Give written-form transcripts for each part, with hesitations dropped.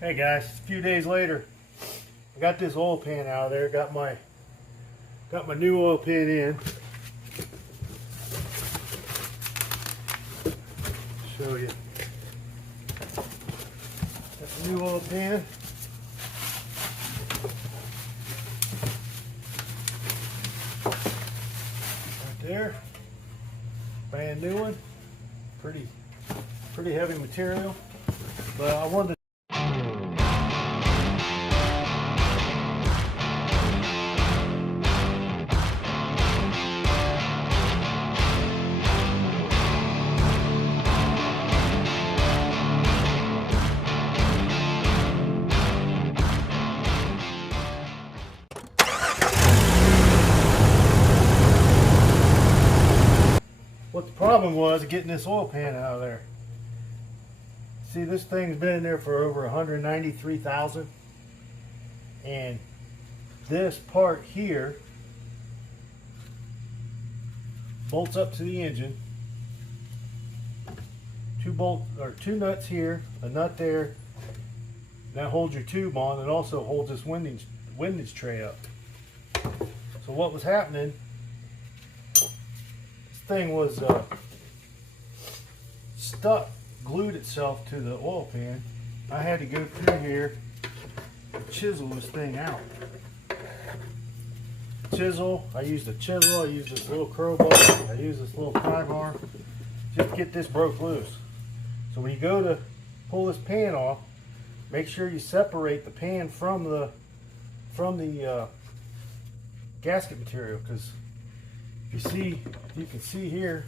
Hey guys, a few days later, I got this oil pan out of there. Got my new oil pan in. Show you. Got the new oil pan. Right there. Brand new one. Pretty heavy material. But I wanted to what the problem was getting this oil pan out of there. See, this thing's been in there for over 193,000, and this part here bolts up to the engine. Two nuts here, a nut there. That holds your tube on. It also holds this windage tray up. So what was happening? Thing was stuck, glued itself to the oil pan. I had to go through here and chisel this thing out. I used a chisel, I used this little crowbar, I used this little pry bar just to get this broke loose. So when you go to pull this pan off, make sure you separate the pan from the gasket material, because you can see here,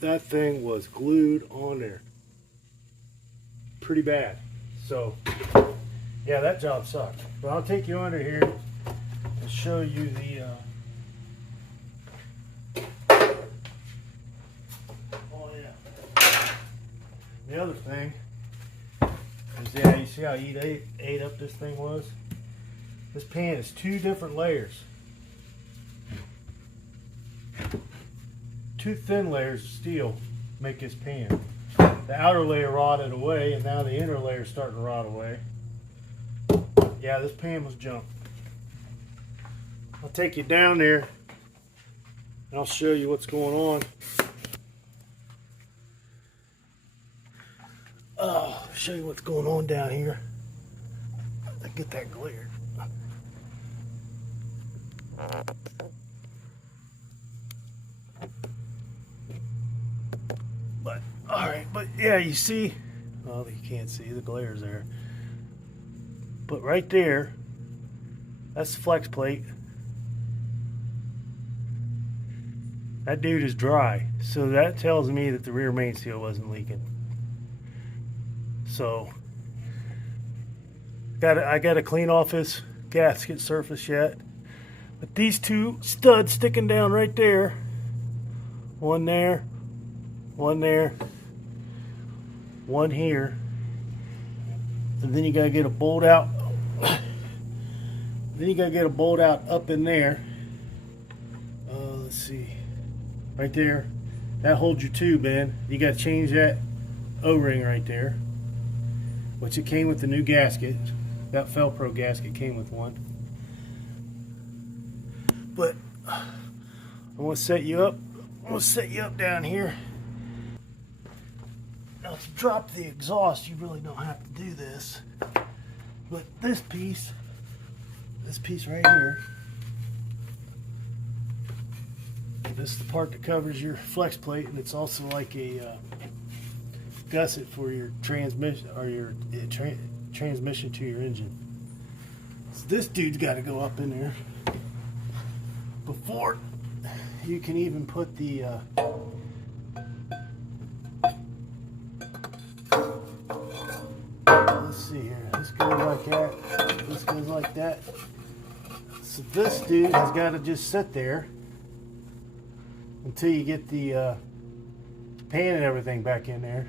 that thing was glued on there pretty bad. So yeah, that job sucked. But I'll take you under here and show you the other thing is, yeah, you see how ate up this thing was? This pan is two different layers. Two thin layers of steel make this pan. The outer layer rotted away, and now the inner layer is starting to rot away. Yeah, this pan was junk. I'll take you down there and I'll show you what's going on. Oh, show you what's going on down here. I get that glare. But alright, but yeah, you see, well, you can't see, the glare's there, but right there, that's the flex plate. That dude is dry, so that tells me that the rear main seal wasn't leaking. So I gotta clean off this gasket surface yet. But these two studs sticking down right there, one there, one there, one here, and then you gotta get a bolt out. Then you gotta get a bolt out up in there. Let's see, right there. That holds your tube in. You gotta change that O-ring right there, which it came with the new gasket. That FEL-PRO gasket came with one. But I'm gonna set you up. I'm gonna set you up down here. Now to drop the exhaust, you really don't have to do this. But this piece right here, this is the part that covers your flex plate, and it's also like a gusset for your transmission, or your transmission to your engine. So this dude's got to go up in there before you can even put the let's see here, this goes like that, this goes like that. So this dude has got to just sit there until you get the pan and everything back in there.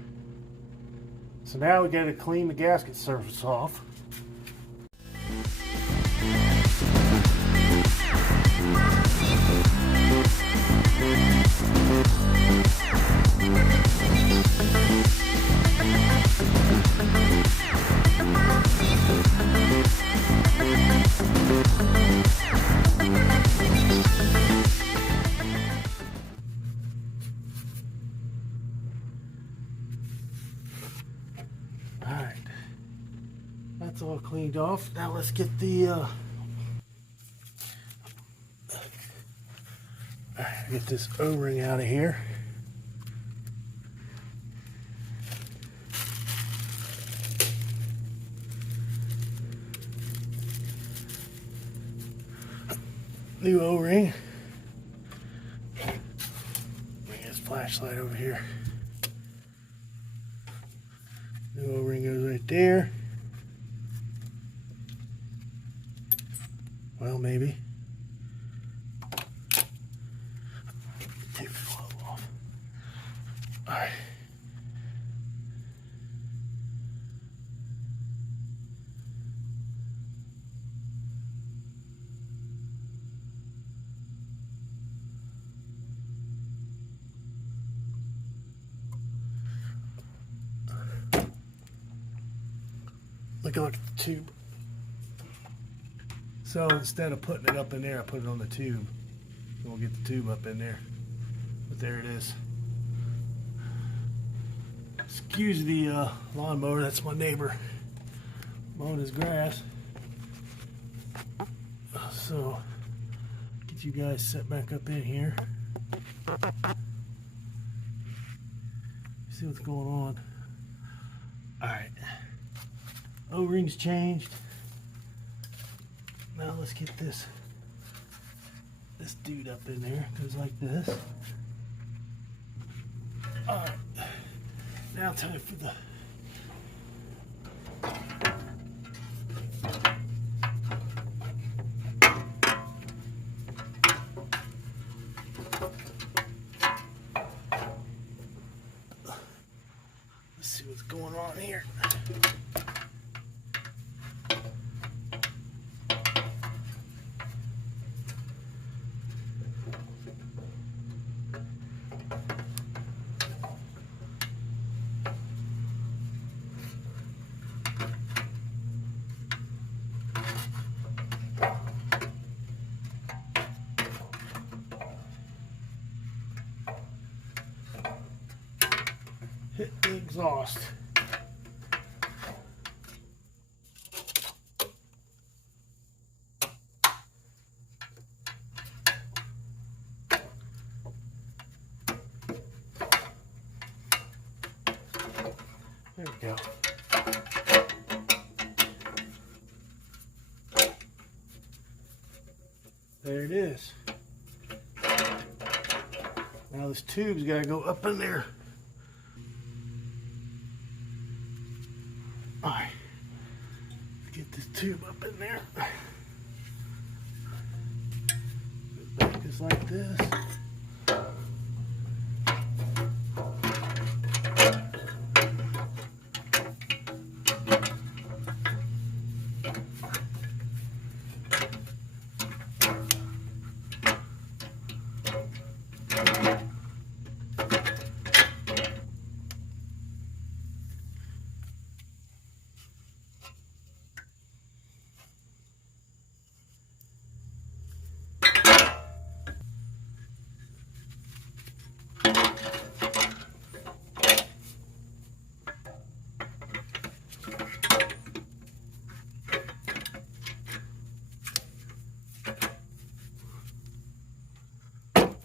So now we got to clean the gasket surface off. Alright, that's all cleaned off. Now let's get the get this O-ring out of here. New O-ring. Bring this flashlight over here. New O-ring goes right there. Well, maybe. Take the glove off. All right. Look at the tube. So instead of putting it up in there, I put it on the tube. We'll get the tube up in there. But there it is. Excuse the lawnmower, that's my neighbor mowing his grass. So, get you guys set back up in here. See what's going on. Alright. O-rings changed. Now let's get this dude up in there. Goes like this. Alright. Now time for the let's see what's going on here. Hit the exhaust. There we go. There it is. Now this tube's got to go up in there. Alright, get this tube up in there. Back is like this.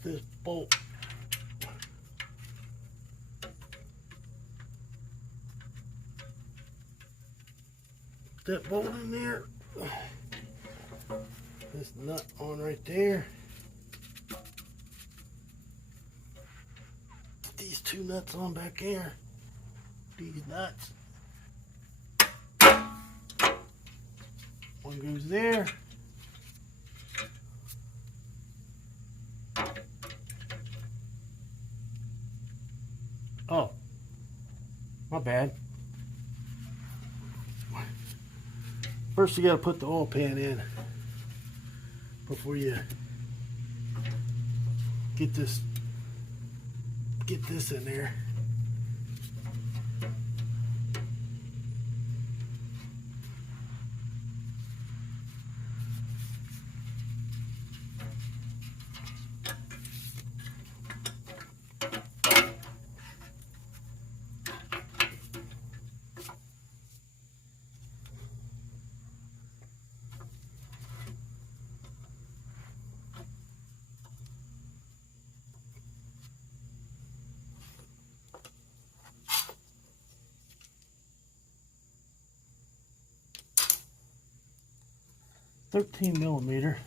This bolt. That bolt in there. This nut on right there. These two nuts on back here. These nuts. One goes there. Oh, my bad. First you got to put the oil pan in before you get this in there. 13 millimeter.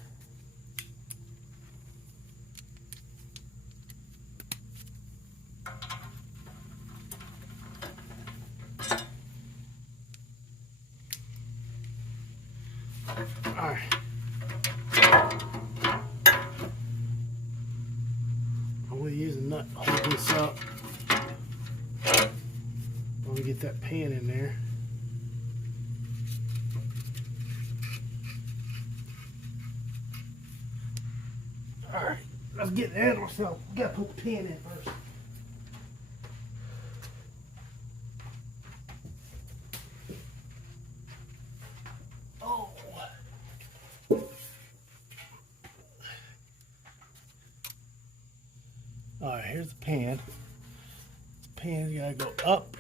Alright. I'm going to use a nut to hold this up. I'm going to get that pan in there. Alright, let's get ahead of myself. We got to put the pan in first. Oh. Alright, here's the pan. This pan's got to go up.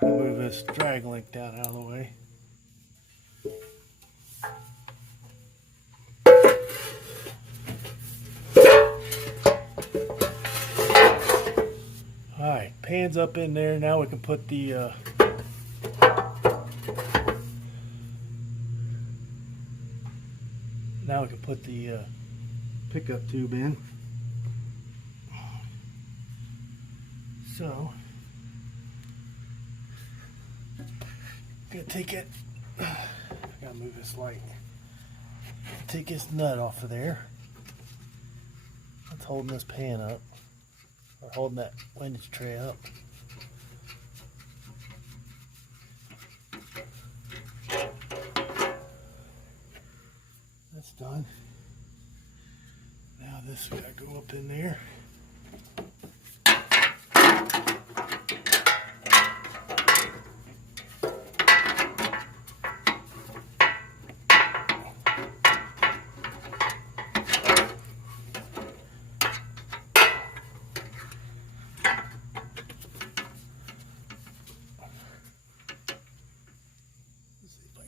Move this drag link down out of the way. Alright, pan's up in there. Now we can put the pickup tube in. So gonna take it. I gotta move this light. Take this nut off of there. That's holding this pan up, or holding that windage tray up. That's done. Now this gotta go up in there.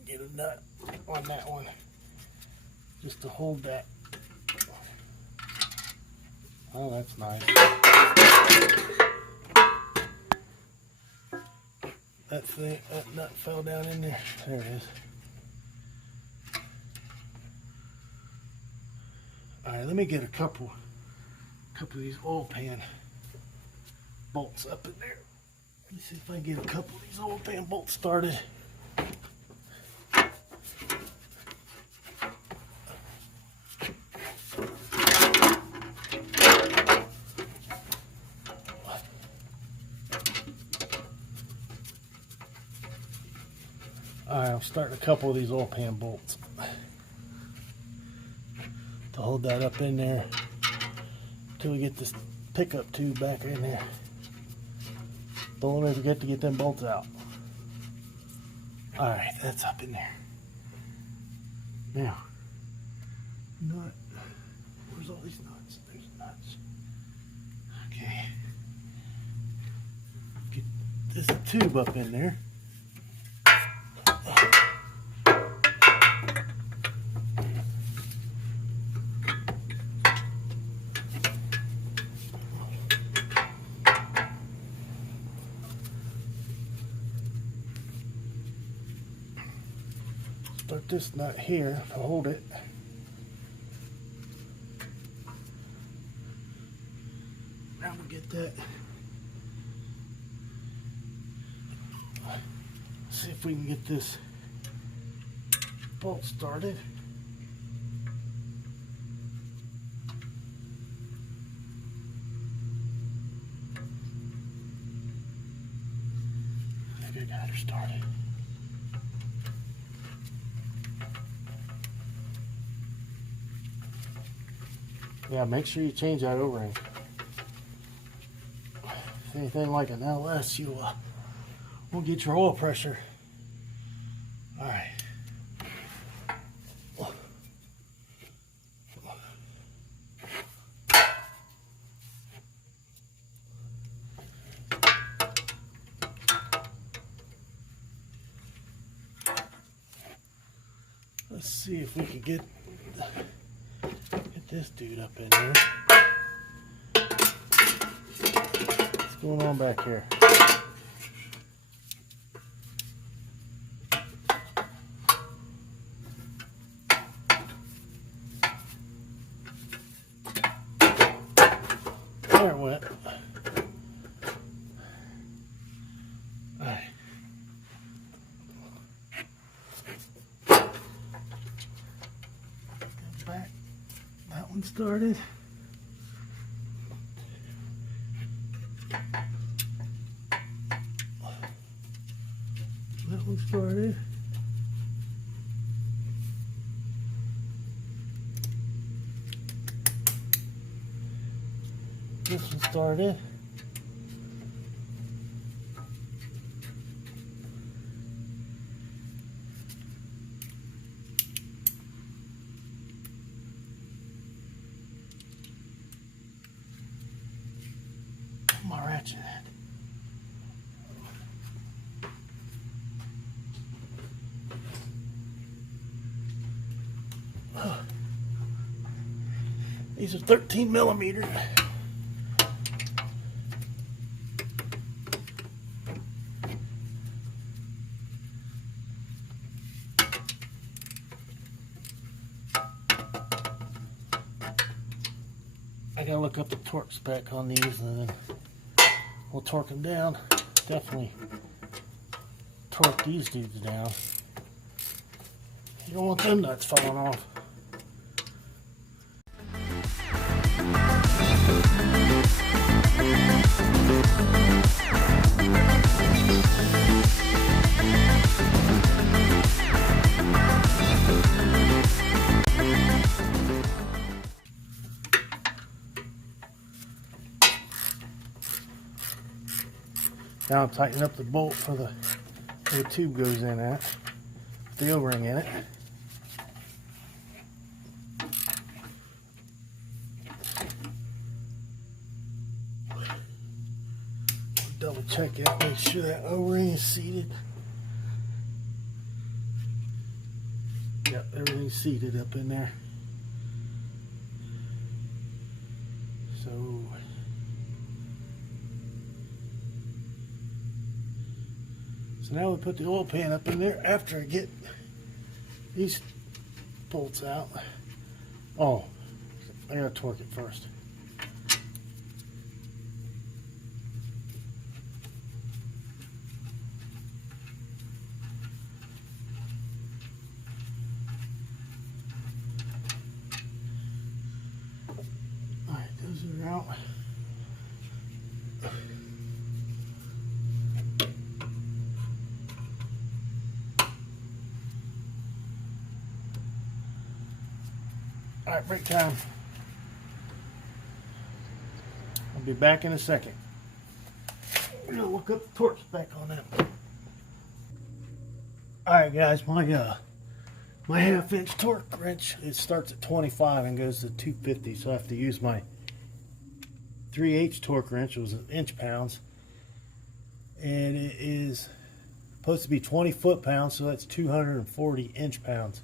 Get a nut on that one just to hold that. Oh, that's nice. That nut fell down in there. There it is. All right, let me get a couple of these oil pan bolts up in there. Let me see if I can get a couple of these oil pan bolts started. Alright, I'm starting a couple of these oil pan bolts to hold that up in there until we get this pickup tube back in there. Don't let me forget to get them bolts out. Alright, that's up in there. Now, nut. Where's all these nuts? There's nuts. Okay. Get this tube up in there. Start this nut here to hold it. Now we'll get that. See if we can get this bolt started. I think I got her started. Yeah, make sure you change that O-ring. If anything like an LS, you won't get your oil pressure. All right. Let's see if we can get this dude up in there. What's going on back here? There it went. Alright. Get back. That one started. That one started. This one started. My ratchet head. These are 13 millimeter. I gotta look up the torque spec on these and then we'll torque them down. Definitely torque these dudes down. You don't want them nuts falling off. Now I'm tightening up the bolt for the where the tube goes in at, the O-ring in it. Double check it, make sure that O-ring is seated. Yep, everything's seated up in there. So now we put the oil pan up in there after I get these bolts out. Oh, I gotta torque it first. Alright, those are out. Alright, break time. I'll be back in a second. I'm gonna look up the torque spec on them. Alright guys, my 1/2-inch torque wrench, it starts at 25 and goes to 250, so I have to use my 3/8 torque wrench, it was in inch pounds, and it is supposed to be 20 foot-pounds, so that's 240 inch pounds.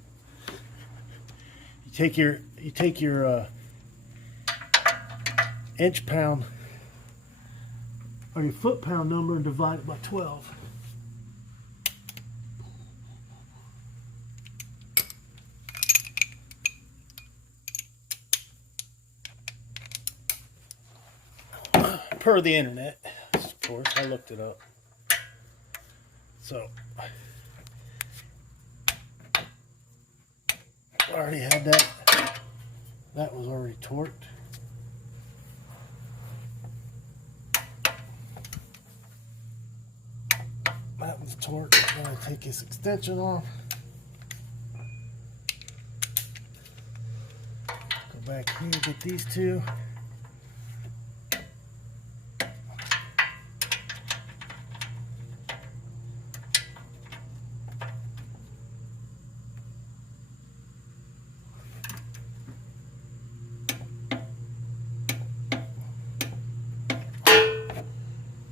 You take your inch pound or your foot pound number and divide it by 12. Per the internet, of course, I looked it up. So I already had that. That was already torqued. That was torqued. I'm going to take this extension off. Go back here, get these two.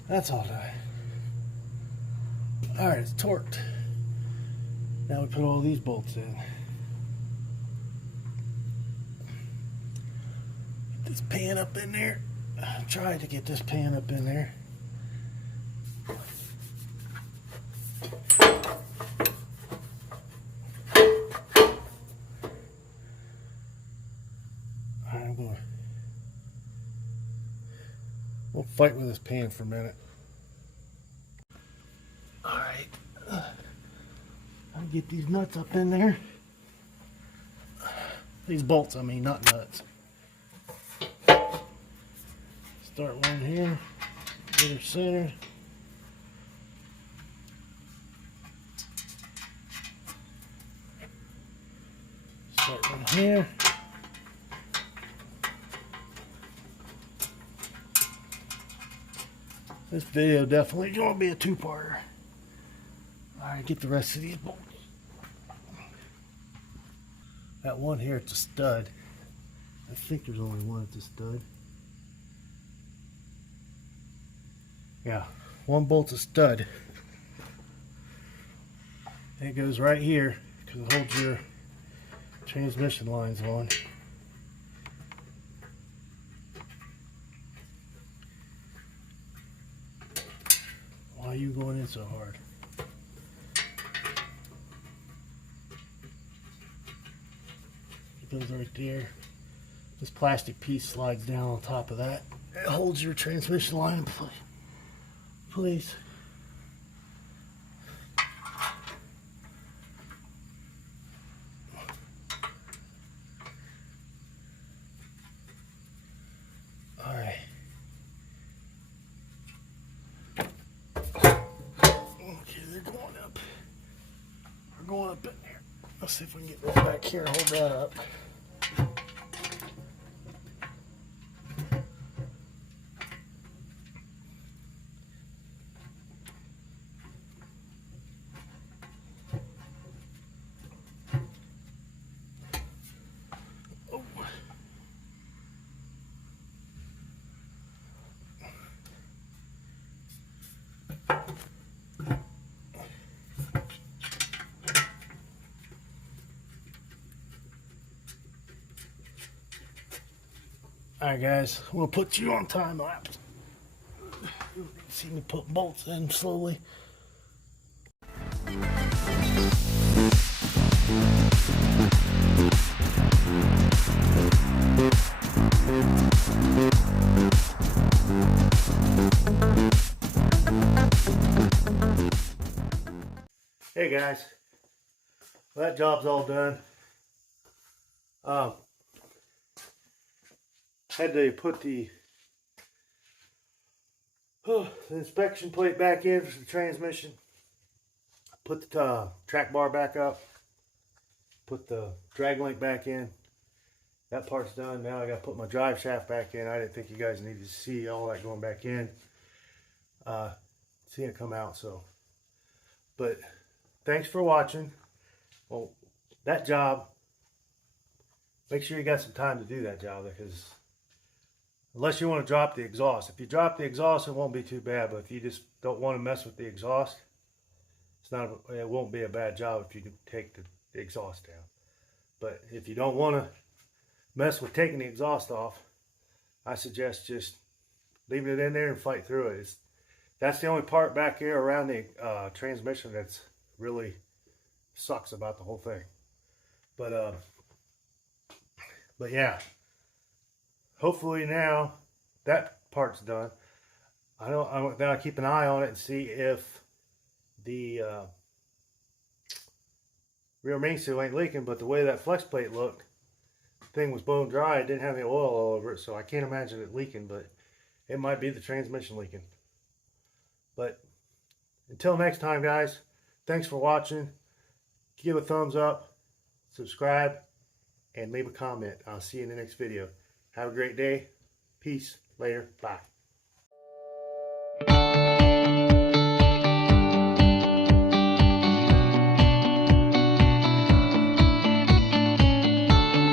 That's all done. Alright, it's torqued. Now we put all these bolts in. Get this pan up in there. I tried to get this pan up in there. Alright, I'm going to We'll fight with this pan for a minute. Alright. I'll get these nuts up in there. These bolts, I mean, not nuts. Start one here. Get her centered. Start one here. This video definitely going to be a two-parter. Alright, get the rest of these bolts. That one here, it's a stud. I think there's only one that's a stud. Yeah, one bolt's a stud. And it goes right here because it holds your transmission lines on. Why are you going in so hard? Get those right there. This plastic piece slides down on top of that. It holds your transmission line in place. Please. All right. Okay, they're going up. We're going up in there. Let's see if we can get this back here and hold that up. Alright guys, I'm going to put you on time lapse. You see me put bolts in slowly. Hey guys, well, that job's all done. Had to put the inspection plate back in for the transmission. Put the track bar back up. Put the drag link back in. That part's done. Now I got to put my drive shaft back in. I didn't think you guys needed to see all that going back in. Seeing it come out, so. But thanks for watching. Well, that job, make sure you got some time to do that job, because unless you want to drop the exhaust. If you drop the exhaust, it won't be too bad. But if you just don't want to mess with the exhaust, it won't be a bad job if you can take the exhaust down. But if you don't want to mess with taking the exhaust off, I suggest just leaving it in there and fight through it. That's the only part back here around the transmission that's really sucks about the whole thing. But yeah. Hopefully now that part's done. Then I keep an eye on it and see if the rear main seal ain't leaking. But the way that flex plate looked, the thing was bone dry. It didn't have any oil all over it, so I can't imagine it leaking. But it might be the transmission leaking. But until next time, guys, thanks for watching. Give a thumbs up, subscribe, and leave a comment. I'll see you in the next video. Have a great day. Peace. Later. Bye.